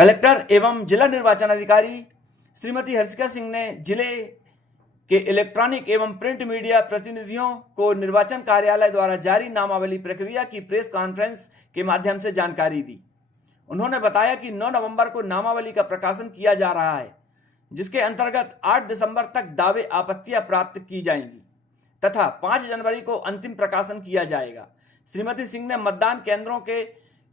Collector एवं जिला निर्वाचन अधिकारी श्रीमती हर्षिका सिंह ने जिले के इलेक्ट्रॉनिक एवं प्रिंट मीडिया प्रतिनिधियों को निर्वाचन कार्यालय द्वारा जारी नामावली प्रक्रिया की प्रेस कॉन्फ्रेंस के माध्यम से जानकारी दी। उन्होंने बताया कि 9 नवंबर को नामावली का प्रकाशन किया जा रहा है, जिसके अंतर्गत 8 दिसंबर तक दावे आपत्तियां प्राप्त की जाएंगी तथा 5 जनवरी को अंतिम प्रकाशन किया जाएगा। श्रीमती सिंह ने मतदान केंद्रों के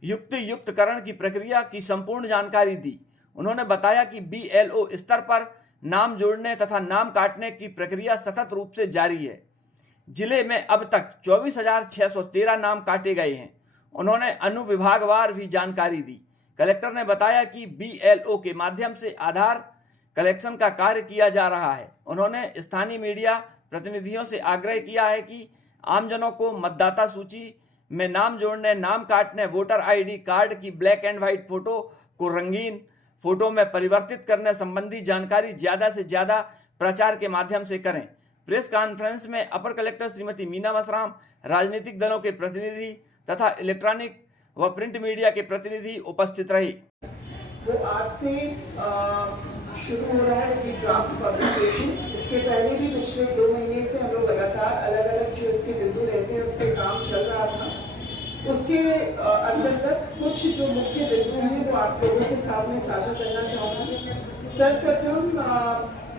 युक्तकरण की प्रक्रिया की संपूर्ण जानकारी दी। उन्होंने बताया कि BLO स्तर पर नाम जोड़ने तथा नाम काटने की प्रक्रिया सतत रूप से जारी है। जिले में अब तक 24,613 नाम काटे गए हैं। उन्होंने अनुविभागवार भी जानकारी दी। कलेक्टर ने बताया कि BLO के माध्यम से आधार कलेक्शन का कार्य किया जा रहा है। उन्होंने स्थानीय मीडिया प्रतिनिधियों से आग्रह किया है कि आमजनों को मतदाता सूची में नाम जोड़ने, नाम काटने, वोटर ID कार्ड की ब्लैक एंड व्हाइट फोटो को रंगीन फोटो में परिवर्तित करने संबंधी जानकारी ज्यादा से ज्यादा प्रचार के माध्यम से करें। प्रेस कॉन्फ्रेंस में अपर कलेक्टर श्रीमती मीना मसराम, राजनीतिक दलों के प्रतिनिधि तथा इलेक्ट्रॉनिक व प्रिंट मीडिया के प्रतिनिधि उपस्थित रहे। वो आज से शुरू हो रहा है कि ड्राफ्ट पब्लिकेशन। इसके पहले भी पिछले 2 महीने से हम लोग लगातार अलग अलग जो इसके बिंदु रहते हैं उस पर काम चल रहा था। उसके अंतर्गत कुछ जो मुख्य बिंदु हैं वो आप लोगों के सामने साझा करना चाहता हूँ। सर्वप्रथम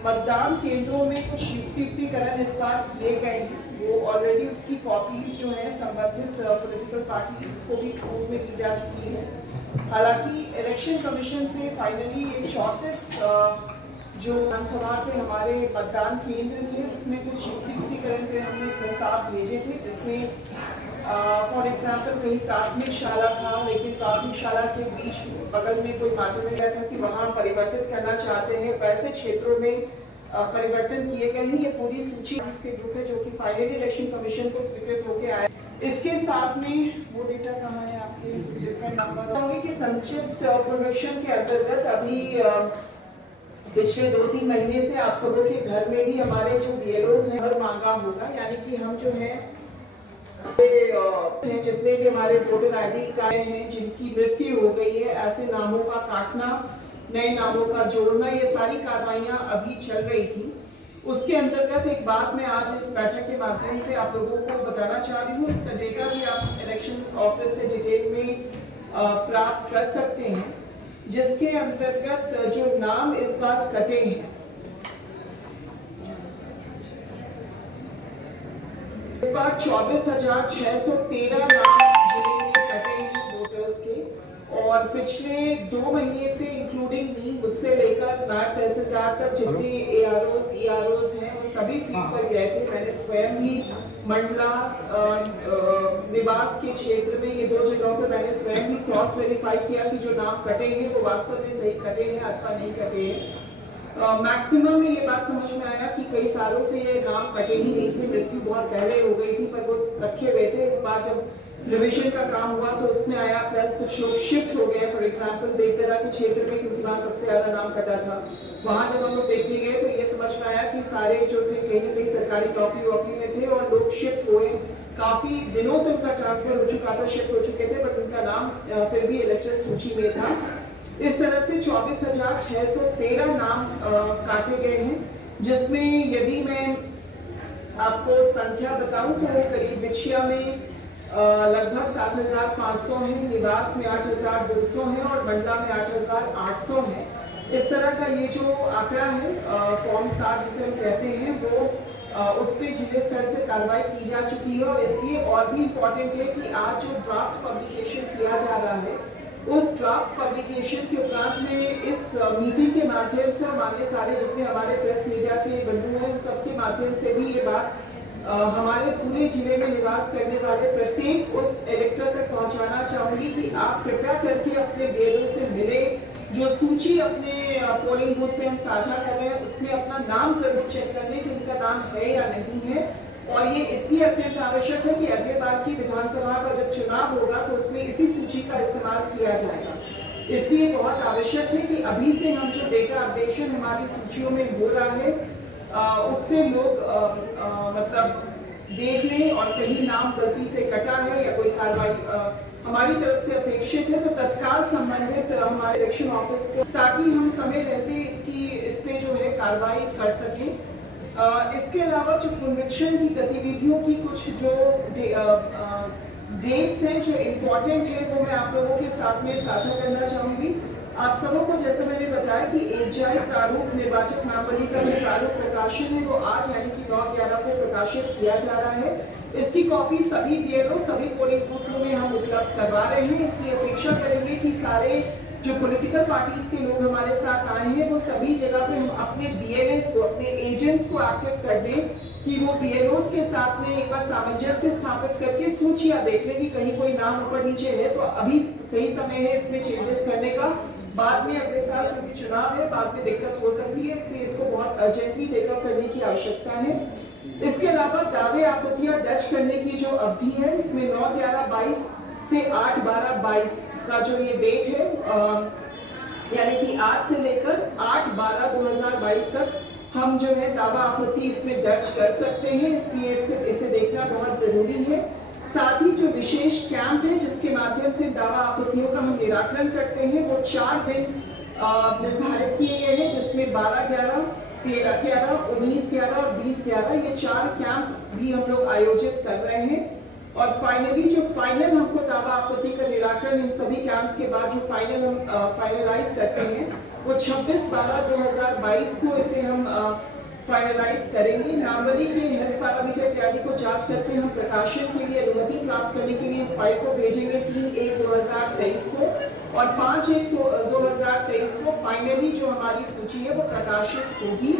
मतदान केंद्रों में कुछ युक्तिकरण इस बार किए गए हैं। वो ऑलरेडी उसकी कॉपीज जो है संबंधित पॉलिटिकल पार्टीज को भी कोर्ट में दी जा चुकी है। हालांकि इलेक्शन कमीशन से फाइनली ये 34 जो विधानसभा के हमारे मतदान केंद्र थे उसमें कुछ युक्तिकरण के हमने प्रस्ताव भेजे थे, जिसमें फॉर एग्जाम्पल कहीं प्राथमिक शाला था, लेकिन प्राथमिक शाला के बीच बगल में कोई माध्यमिक था कि वहाँ परिवर्तित करना चाहते हैं, वैसे क्षेत्रों में परिवर्तन किए गए हैं। ये पूरी सूची इसके ग्रुप है जो कि फाइनली इलेक्शन कमीशन से स्वीकृत होकर आया। इसके साथ में वो डेटा कहाँ है आपके डिफरेंट नंबर के संक्षिप्त प्रोडक्शन के अंतर्गत अभी पिछले 2-3 महीने से आप सबों के घर में भी हमारे जो BLOs हैं हर मांगा होगा, यानी कि हम जो है जितने भी हमारे वोटर ID कार्ड हैं जिनकी मृत्यु हो गई है, ऐसे नामों का काटना, नए नामों का जोड़ना, ये सारी कार्रवाइयां अभी चल रही थी। उसके अंतर्गत एक बात मैं आज इस बैठक के माध्यम से आप लोगों को बताना चाह रही हूँ। इसका डेटा भी आप इलेक्शन ऑफिस से डिटेल में प्राप्त कर सकते हैं, जिसके अंतर्गत जो नाम इस बार कटे हैं इस बार 24,613 नाम जिले में कटे हैं वोटर्स के। और पिछले 2 महीने से इंक्लूडिंग मी, मुझसे लेकर नायब तहसीलदार तक जितने AROs, EROs हैं वो सभी फील्ड पर गए थे। मैंने स्वयं ही मंडला निवास के क्षेत्र में ये 2 जगहों पर मैंने स्वयं ही क्रॉस वेरीफाई किया कि जो नाम कटे हैं वो वास्तव में सही कटे हैं अथवा नहीं कटे हैं। मैक्सिमम में ये बात समझ में आया कि कई सालों से ये नाम कटे ही नहीं थे, मृत्यु बहुत पहले हो गई थी, पर वो रखे हुए थे। इस बार जब रिविजन का काम हुआ तो उसमें आया, प्लस कुछ लोग शिफ्ट हो गए। फॉर एग्जांपल देवदरा के क्षेत्र में, क्योंकि वहाँ सबसे ज्यादा नाम कटा था, वहाँ जब हम लोग देखने गए तो ये समझ में आया कि सारे जो थे कहीं न कहीं सरकारी नौकरी में थे और लोग शिफ्ट हुए। काफी दिनों से उनका ट्रांसफर हो चुका था, शिफ्ट हो चुके थे, बट उनका नाम फिर भी इलेक्शन सूची में था। इस तरह से 24,613 नाम काटे गए हैं, जिसमें यदि मैं आपको संख्या बताऊं तो करीब बिछिया में लगभग 7,500 है, निवास में 8,200 है और मंडला में 8,800 है। इस तरह का ये जो आंकड़ा है फॉर्म 7 जिसे हम कहते हैं वो उस पर जिले स्तर से कार्रवाई की जा चुकी है। और इसलिए और भी इम्पोर्टेंट है कि आज जो ड्राफ्ट पब्लिकेशन किया जा रहा है उस ड्राफ्ट पब्लिकेशन के उपरांत में इस मीटिंग के माध्यम से हमारे सारे जितने हमारे प्रेस मीडिया के बंधु हैं उन सबके माध्यम से भी ये बात हमारे पूरे जिले में निवास करने वाले प्रत्येक उस इलेक्टर तक पहुंचाना चाहूंगी कि आप कृपया करके अपने BLO से मिले। जो सूची अपने पोलिंग बूथ पे हम साझा कर रहे हैं उसमें अपना नाम जरूर चेक कर लें कि उनका नाम है या नहीं है। और ये इसलिए अत्यंत आवश्यक है कि अगले बार की विधानसभा का जब चुनाव होगा तो उसमें इसी सूची का इस्तेमाल किया जाएगा। इसलिए बहुत आवश्यक है कि अभी से हम जो डेटा अपडेशन हमारी सूचियों में हो रहा है उससे लोग मतलब देख लें और कहीं नाम गलती से कटा है या कोई कार्रवाई हमारी तरफ से अपेक्षित है तो तत्काल तत्काल संबंधित हमारे इलेक्शन ऑफिस को, ताकि हम समय रहते इस पे जो है कार्रवाई कर सकें। इसके अलावा जो पुनरीक्षण की गतिविधियों की कुछ जो डेट्स हैं जो इम्पोर्टेंट है वो मैं आप लोगों के साथ में साझा करना चाहूँगी। आप सबों को जैसे मैंने बताया कि एकजाई प्रारूप निर्वाचक नामावली का जो प्रारूप प्रकाशन है वो आज यानी कि 9/11 को प्रकाशित किया जा रहा है। इसकी कॉपी सभी बीएलओ सभी पोलिंग बूथों में हम उपलब्ध करवा रहे हैं। इसकी अपेक्षा करेंगे कि सारे जो पॉलिटिकल पार्टीज के लोग हमारे साथ आए हैं वो सभी जगह पे हम अपने बीएलएस को, अपने एजेंट्स को एक्टिव कर दें कि वो बीएलओस के साथ में एक बार सामंजस्य स्थापित करके सूचियां देख लें कि कहीं कोई नाम ऊपर नीचे है तो अभी सही समय है इसमें चेंजेस करने का। बाद में अगले साल क्योंकि चुनाव है, बाद में दिक्कत हो सकती है, इसलिए इसको बहुत अर्जेंटली टेकअप करने की आवश्यकता है। इसके अलावा दावे आपत्तियां दर्ज करने की जो अवधि है उसमें 9/11/22 से 8/12/22 का जो ये डेट है, यानी कि आज से लेकर 8/12/2022 तक हम जो है दावा आपत्ति इसमें दर्ज कर सकते हैं, इसलिए इसे देखना बहुत जरूरी है। साथ ही जो विशेष कैंप है जिसके माध्यम से दावा आपत्तियों का हम निराकरण करते हैं वो 4 दिन निर्धारित किए गए हैं, जिसमें 12/11, 13/11, 19/11 और 20/11 ये 4 कैंप भी हम लोग आयोजित कर रहे हैं। और फाइनली जो फाइनल हमको दावा आपत्ति का निराकरण इन सभी कैंप्स के बाद जो फाइनल हम फाइनलाइज करते हैं वो 26/12/2022 को इसे हम फाइनलाइज करेंगे। नामावली के हेल्थ पैरामीटर इत्यादि को जांच करके हम प्रकाशन के लिए अनुमति प्राप्त करने के लिए इस फाइल को भेजेंगे 3/1/2023 को, और 5/1/2023 को फाइनली जो हमारी सूची है वो प्रकाशित होगी।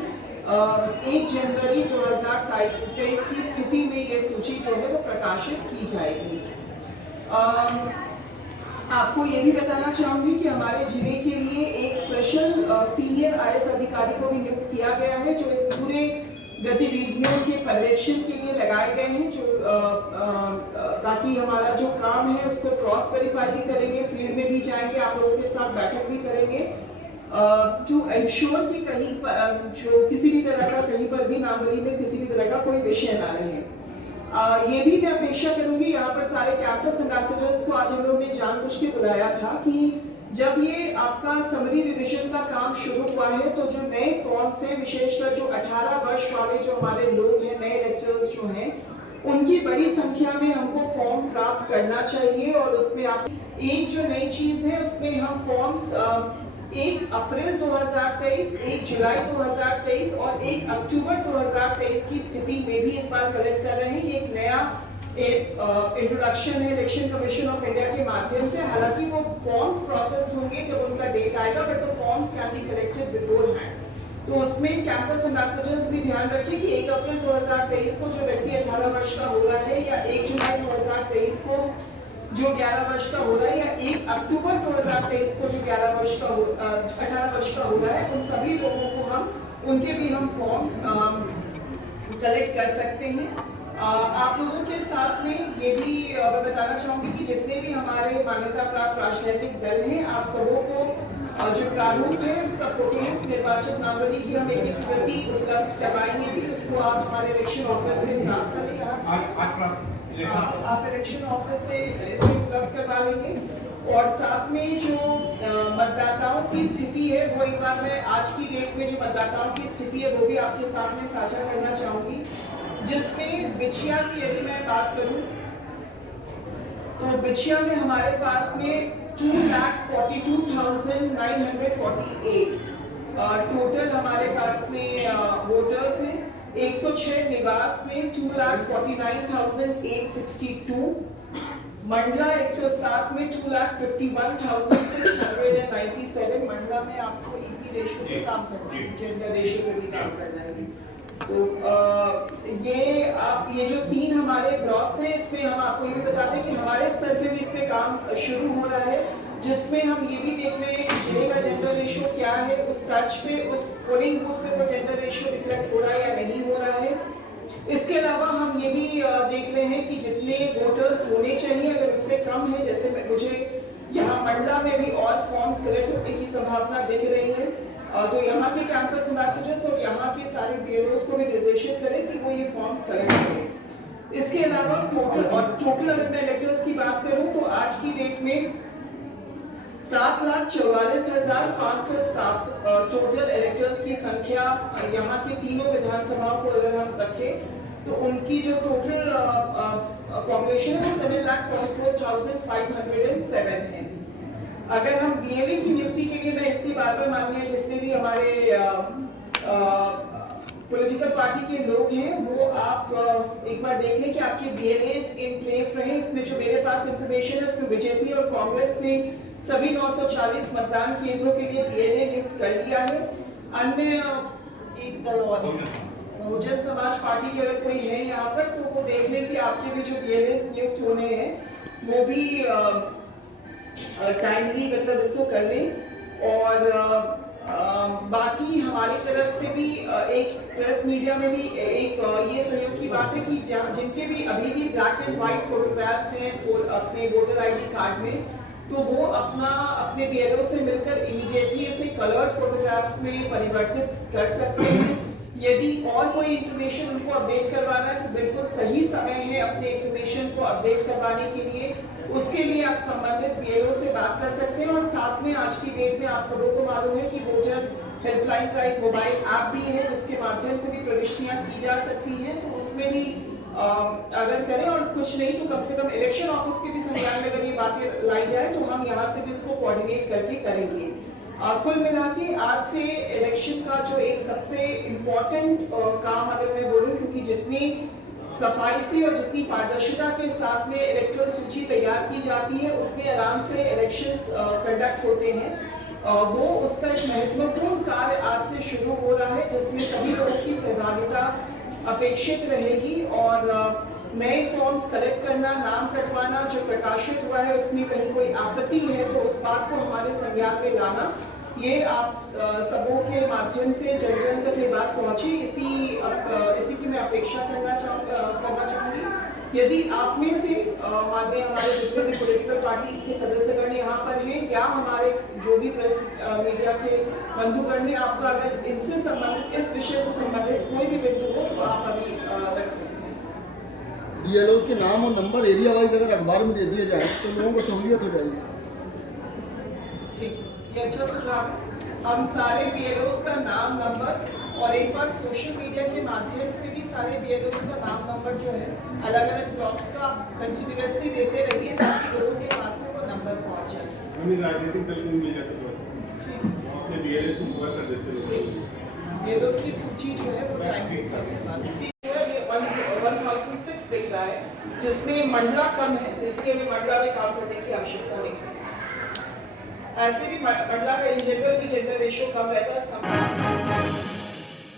1 जनवरी 2023 की स्थिति में ये सूची जो है वो प्रकाशित की जाएगी। आपको ये भी बताना चाहूंगी कि हमारे जिले के लिए एक स्पेशल सीनियर आईएएस अधिकारी को भी नियुक्त किया गया है जो इस पूरे गतिविधियों के पर्यवेक्षण के लिए लगाए गए हैं, जो ताकि हमारा जो काम है उसको क्रॉस वेरीफाई भी करेंगे, फील्ड में भी जाएंगे, आप लोगों के साथ बैठक भी करेंगे टू एंश्योर कि कहीं जो किसी भी तरह का कहीं पर भी नामावली में किसी भी तरह का कोई विषय ना रहे। ये भी मैं अपेक्षा करूंगी, यहाँ पर सारे कैंपस एम्बेसडर्स को आज हम लोगों ने जानबूझ के बुलाया था कि जब ये आपका समरी रिविजन का काम शुरू हुआ है तो जो नए फॉर्म्स हैं, विशेषकर जो 18 वर्ष वाले जो हमारे लोग हैं, नए इलेक्टर्स जो हैं, उनकी बड़ी संख्या में हमको फॉर्म प्राप्त करना चाहिए। और उसमें आप एक जो नई चीज है उसमें हम फॉर्म्स 1 अप्रैल 2023, 1 जुलाई 2023 और 1 अक्टूबर 2023 की स्थिति में भी इस बार कलेक्ट कर रहे हैं। ये एक नया इंट्रोडक्शन है इलेक्शन कमीशन ऑफ इंडिया के माध्यम से। हालांकि वो फॉर्म्स प्रोसेस होंगे जब उनका डेट आएगा, but the forms can be collected before hand. तो उसमें कैंपस एम्बेसडर्स भी ध्यान रखें कि 1 अप्रैल 2023 को जो व्यक्ति 18 वर्ष का हो रहा है, या 1 जुलाई 2023 को जो 11 वर्ष का हो रहा है, या 1 अक्टूबर 2023 को जो 18 वर्ष का हो रहा है, उन सभी लोगों को उनके भी हम फॉर्म्स कलेक्ट कर सकते हैं। आप लोगों के साथ में ये भी मैं बताना चाहूंगी कि जितने भी हमारे मान्यता प्राप्त राजनीतिक दल हैं, आप सबों को जो प्रारूप है उसका फोटो निर्वाचक नामावली की हम एक प्रति उपलब्ध करवाएंगे भी, उसको आप हमारे इलेक्शन ऑफिस से प्राप्त करें, आप इलेक्शन ऑफिस से इसे उपलब्ध करवा लेंगे। और साथ में जो मतदाताओं की स्थिति है वो एक बार मैं आज की डेट में जो मतदाताओं की स्थिति है वो भी आपके साथ में साझा करना चाहूंगी, जिसमें बिछिया की यदि मैं बात करूं तो बिछिया में हमारे पास में 2,42,948 टोटल हमारे पास में वोटर्स हैं। 106 निवास में 2,49,862, मंडला 107 में 2,51,697। मंडला में आपको ईपी रेशो पे काम करना है, जेंडर रेशो पे भी काम करना है। तो ये जो 3 हमारे ब्लॉक्स हैं, इसमें हम आपको ये भी बताते हैं कि हमारे स्तर पे भी इस पे काम शुरू हो रहा है, जिसमें हम ये भी देख रहे हैं कि जिले का जेंडर रेशो क्या है, उस टच पे उस पोलिंग बूथ पे वो जेंडर रेशो रिफ्लेक्ट हो रहा है या नहीं हो रहा है। इसके अलावा हम ये भी देख रहे हैं कि जितने वोटर्स होने चाहिए अगर उससे कम है, जैसे मुझे यहाँ मंडला में भी और फॉर्म्स कलेक्ट होने की संभावना दिख रही है, तो यहाँ के कैंपस एम्बेसडर्स और यहाँ के सारे बीएलओस को भी निर्देशित करें कि वो ये फॉर्म्स कलेक्ट करें। इसके अलावा टोटल अगर मैं इलेक्टर्स की बात करूँ तो आज की डेट में 7,44,507 टोटल इलेक्टर्स की संख्या यहाँ के तीनों विधानसभाओं को अगर हम रखें तो उनकी जो टोटल पॉपुलेशन है 7,44,507 है। अगर हम बीएलए की नियुक्ति के लिए, मैं इसके बारे में माननीय जितने भी हमारे पॉलिटिकल पार्टी के लोग हैं वो आप एक बार देख लें कि आपके बीएलएस इन प्लेस रहे। इसमें जो मेरे पास इंफॉर्मेशन है उसमें बीजेपी और कांग्रेस ने सभी 940 मतदान केंद्रों के लिए बीएलए नियुक्त कर लिया है। अन्य एक दल और बहुजन समाज पार्टी के अगर कोई है यहाँ पर तो वो देख लें कि आपके भी जो बीएलएस नियुक्त होने हैं वो भी टाइमली मतलब इसको कर लें। और बाकी हमारी तरफ से भी एक प्रेस मीडिया में भी एक ये सहयोग की बात है कि जिनके भी अभी भी ब्लैक एंड व्हाइट फोटोग्राफ्स हैं अपने वोटर आईडी कार्ड में तो वो अपने बीएलओ से मिलकर इमीडिएटली उसे कलर्ड फोटोग्राफ्स में परिवर्तित कर सकते हैं। यदि और कोई इंफॉर्मेशन उनको अपडेट करवाना है तो बिल्कुल सही समय है अपने इंफॉर्मेशन को अपडेट करवाने के लिए। उसके लिए आप संबंधित बीएलओ से बात कर सकते हैं। और साथ में आज की डेट में आप सबों को मालूम है कि वोटर हेल्पलाइन का एक मोबाइल ऐप भी है जिसके माध्यम से भी प्रविष्टियां की जा सकती हैं, तो उसमें भी अगर करें और कुछ नहीं तो कम से कम इलेक्शन ऑफिस के भी संज्ञान में अगर ये बातें लाई जाए तो हम यहाँ से भी उसको कोऑर्डिनेट करके करेंगे। कुल मिला के आज से इलेक्शन का जो एक सबसे इम्पोर्टेंट काम अगर मैं बोलूँ, क्योंकि जितनी सफाई से और जितनी पारदर्शिता के साथ में इलेक्टोरल सूची तैयार की जाती है उतने आराम से इलेक्शंस कंडक्ट होते हैं। वो उसका एक महत्वपूर्ण कार्य आज से शुरू हो रहा है जिसमें सभी लोगों की सहभागिता अपेक्षित रहेगी। और नए फॉर्म्स कलेक्ट करना, नाम कटवाना, जो प्रकाशित हुआ है उसमें कहीं कोई आपत्ति है तो उस बात को हमारे संज्ञान में लाना, ये आप सबों के माध्यम से जन जन तक ये बात पहुंची, इसी की मैं अपेक्षा करना चाहूँगी। यदि आप में से माननीय हमारे जितने भी पॉलिटिकल पार्टी के सदस्यगण यहाँ पर हैं या हमारे जो भी प्रेस मीडिया के बंधुगण हैं, आपका अगर इनसे संबंधित, इस विषय से संबंधित कोई भी बिंदु हो तो आप अभी रख सकते हैं। बीएलओ के नाम और नंबर एरिया वाइज अगर अखबार में दे दिए जाए तो लोगों को सहूलियत हो जाएगी। ठीक, ये अच्छा सुझाव है। हम सारे बीएलओ का नाम, नंबर और एक बार सोशल मीडिया के माध्यम से भी सारे बीएलओ का नाम, नंबर जो है अलग अलग ब्लॉक्स का कंटिन्यूअसली देते रहिए ताकि लोगों के पास में वो नंबर पहुंच जाए। हमें राजनीतिक दल को मिल जाता है, ठीक, अपने बीएलए से हुआ कर देते हैं। बीएलओ की सूची जो है वो टाइम ठीक है। ये 1006 दिख रहा है जिसमें मंडला कम है, इसलिए हमें मंडला में काम करने की आवश्यकता नहीं है। ऐसे भी मंडला का इन जनरल भी जेंडर रेशियो कम रहता है।